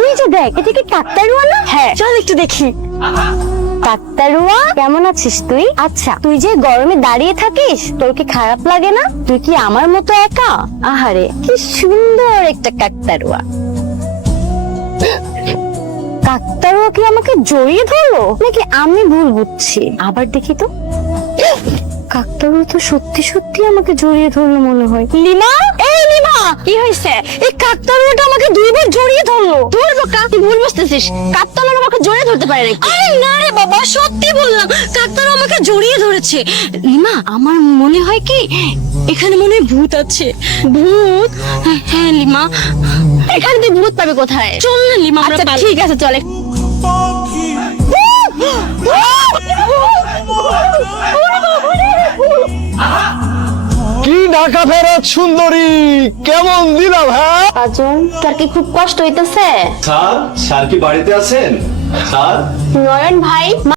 ওই যে দেখ, এটা কি কাকতাড়ুয়া না? হ্যাঁ, চল একটু দেখি। কাকতাড়ুয়া, কেমন আছিস তুই? আচ্ছা, তুই যে গরমে দাঁড়িয়ে থাকিস, তোর কি খারাপ লাগে না? তুই কি আমার মতো একা? আহারে, কি সুন্দর একটা কাকতাড়ুয়া। কাকতাড়ুয়া কি আমাকে জড়িয়ে ধরলো, নাকি আমি ভুল বুঝছি? আবার দেখি তো। কাকতাড়ুয়া তো সত্যি সত্যি আমাকে জড়িয়ে ধরলো মনে হয়। লিমা, এই লিমা, কি হয়েছে? এই কাকতাড়ুয়াটা আমাকে দুইবার জড়িয়ে ধরলো। ধরবো কা, তুই ভুল বুঝতেছিস। কাকতাড়ুয়া আমাকে জড়িয়ে ধরতে পারে নাকি? আরে না রে বাবা, সত্যি বললাম, কাকতাড়ুয়া আমাকে জড়িয়ে ধরেছে। লিমা, আমার মনে হয় কি এখানে মনে হয় ভূত আছে। ভূত? হ্যাঁ লিমা, এখানে তুই ভূত পাবে কোথায়? চল না লিমা, আচ্ছা ঠিক আছে চলে। কি ঢাকা ফেরত সুন্দরী, কেমন দিলাম? হ্যাঁ আজন, তোর কি খুব কষ্ট হইতেছে? স্যার, স্যার কি বাড়িতে আছেন? স্যার, নয়ন ভাই,